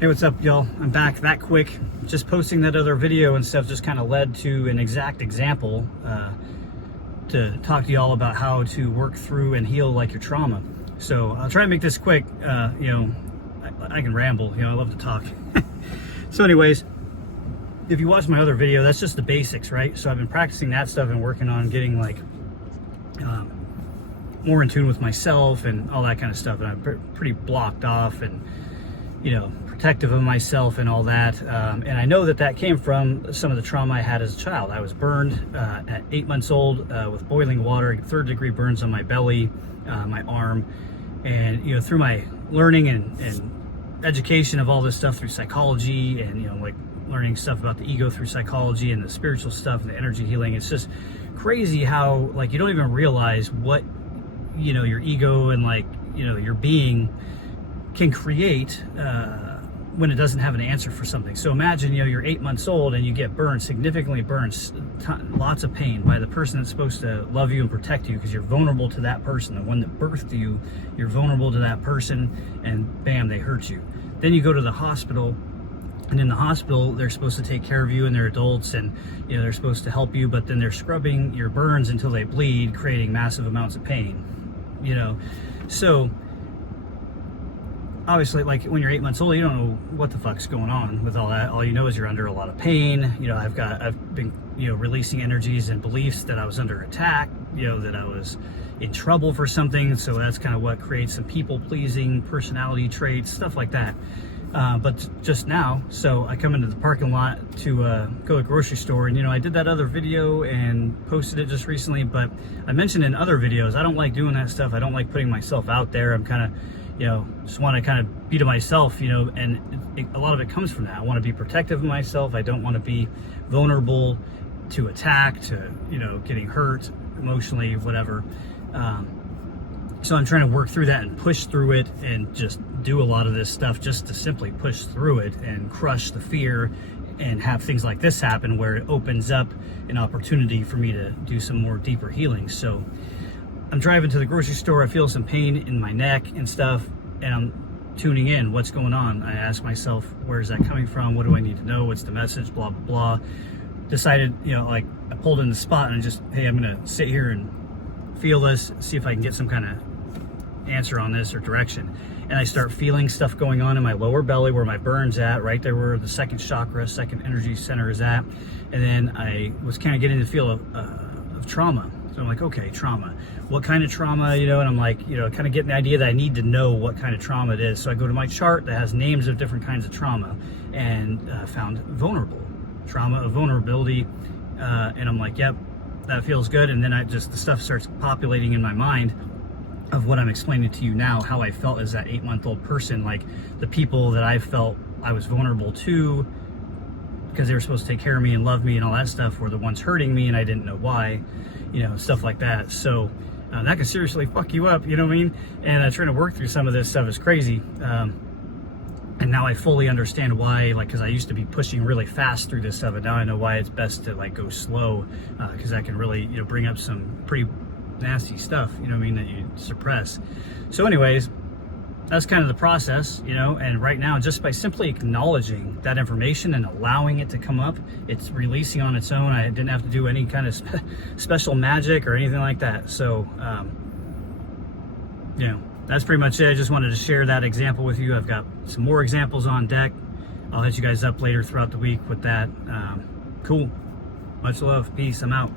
Hey, what's up, y'all? I'm back that quick. Just posting that other video and stuff just kind of led to an exact example to talk to y'all about how to work through and heal like your trauma. So I'll try to make this quick. I can ramble, I love to talk. So anyways, if you watch my other video, that's just the basics, right? So I've been practicing that stuff and working on getting like more in tune with myself and all that kind of stuff. And I'm pretty blocked off and, protective of myself and all that. And I know that came from some of the trauma I had as a child. I was burned at 8 months old with boiling water, 3rd-degree burns on my belly, my arm. And, through my learning and education of all this stuff through psychology and, like learning stuff about the ego through psychology and the spiritual stuff and the energy healing, it's just crazy how, like, you don't even realize what, your ego and, like, your being can create when it doesn't have an answer for something. So imagine, you're 8 months old and you get burned, significantly burned, lots of pain by the person that's supposed to love you and protect you, because you're vulnerable to that person. The one that birthed you, you're vulnerable to that person, and bam, they hurt you. Then you go to the hospital, and in the hospital, they're supposed to take care of you, and they're adults, and they're supposed to help you, but then they're scrubbing your burns until they bleed, creating massive amounts of pain. So obviously, like, when you're 8 months old, you don't know what the fuck's going on with all that. All you know is you're under a lot of pain. I've been releasing energies and beliefs that I was under attack, that I was in trouble for something. So that's kind of what creates some people-pleasing personality traits, stuff like that. But just now, so I come into the parking lot to go to the grocery store, and I did that other video and posted it just recently, but I mentioned in other videos, I don't like doing that stuff. I don't like putting myself out there. I'm kind of, just want to kind of be to myself, and a lot of it comes from that. I want to be protective of myself. I don't want to be vulnerable to attack, to, getting hurt emotionally, whatever. So I'm trying to work through that and push through it and just do a lot of this stuff just to simply push through it and crush the fear and have things like this happen, where it opens up an opportunity for me to do some more deeper healing. So I'm driving to the grocery store. I feel some pain in my neck and stuff, and I'm tuning in. What's going on? I ask myself, where is that coming from? What do I need to know? What's the message? Blah, blah, blah. Decided, like, I pulled in the spot and I just, hey, I'm going to sit here and feel this, see if I can get some kind of answer on this or direction. And I start feeling stuff going on in my lower belly, where my burn's at, right there where the second chakra, second energy center is at. And then I was kind of getting the feel of trauma. So I'm like, okay, trauma. What kind of trauma, and I'm like, kind of getting the idea that I need to know what kind of trauma it is. So I go to my chart that has names of different kinds of trauma, and found vulnerable. Trauma of vulnerability. And I'm like, yep, that feels good. And then the stuff starts populating in my mind of what I'm explaining to you now, how I felt as that 8-month-old person. Like, the people that I felt I was vulnerable to, because they were supposed to take care of me and love me and all that stuff, were the ones hurting me, and I didn't know why, stuff like that. So that can seriously fuck you up, you know what I mean? And trying to work through some of this stuff is crazy. And now I fully understand why, like, because I used to be pushing really fast through this stuff, and now I know why it's best to, like, go slow, because that can really, bring up some pretty nasty stuff, that you suppress. So anyways, that's kind of the process, and right now, just by simply acknowledging that information and allowing it to come up, it's releasing on its own. I didn't have to do any kind of special magic or anything like that. So, that's pretty much it. I just wanted to share that example with you. I've got some more examples on deck. I'll hit you guys up later throughout the week with that. Cool. Much love. Peace. I'm out.